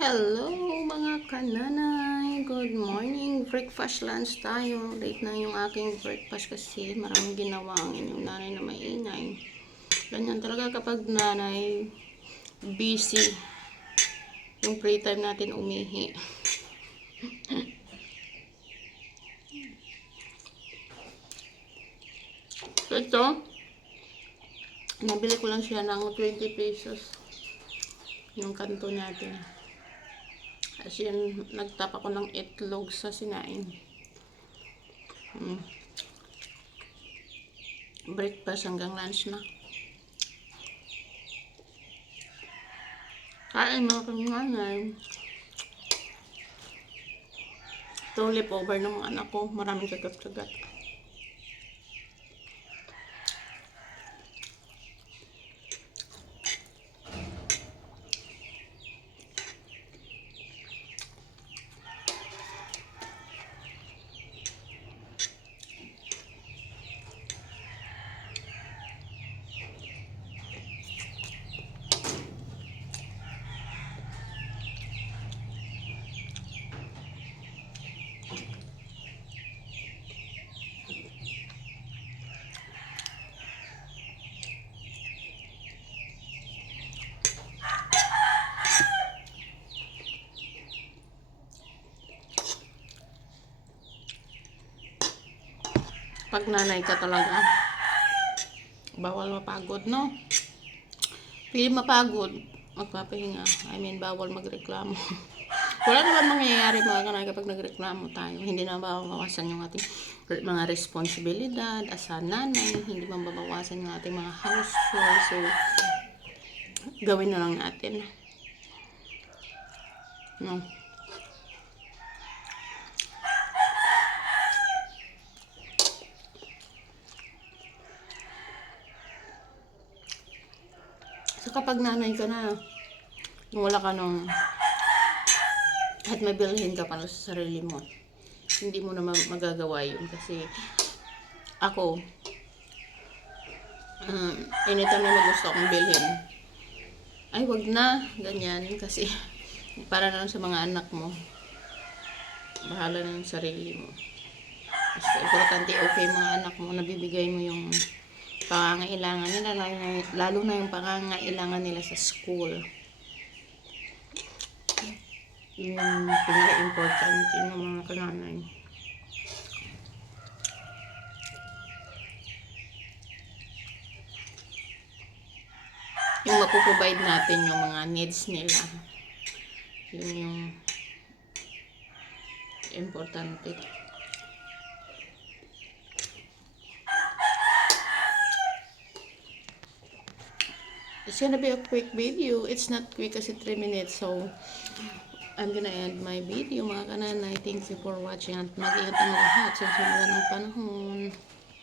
Hello mga kananay! Good morning! Breakfast lunch tayo. Late na yung aking breakfast kasi maraming ginawa ang inyong nanay na maingay. Ganyan talaga kapag nanay busy. Yung free time natin umihi. So ito, nabili ko lang siya ng 20 pesos. Yung kanto natin. Kasi nagtap ako ng itlog sa sinain. Breakfast hanggang lunch na. Kain mga kananay. Ito, leftover ng mga anak ko. Maraming kagat-kagat. Pag nanay ka talaga, bawal mapagod, no? Pili mapagod, magpapahinga. Bawal magreklamo. Wala naman mangyayari mga kanay kapag nagreklamo tayo. Hindi na mabawasan yung ating mga responsibilidad as a nanay. Hindi mabawasan yung ating mga house chores. So, gawin na lang natin. No? So, kapag nanay ka na, wala ka nung at may bilhin ka para sa sarili mo, hindi mo na magagawa yun. Kasi ako, anytime na gusto akong bilhin, ay wag na, ganyan. Kasi para na lang sa mga anak mo, bahala na yung sarili mo. Basta importante okay mga anak mo, nabibigay mo yung pangangailangan nila, lalo na yung pangangailangan nila sa school. Yun yung pinaka-importante ng mga kananay. Yung mapuprovide natin yung mga needs nila. Yun yung importante. It's gonna be a quick video. It's not quick kasi 3 minutes. So, I'm gonna end my video mga kananay. Thank you for watching at mag-ingat ang lahat sa sumunod ng panahon.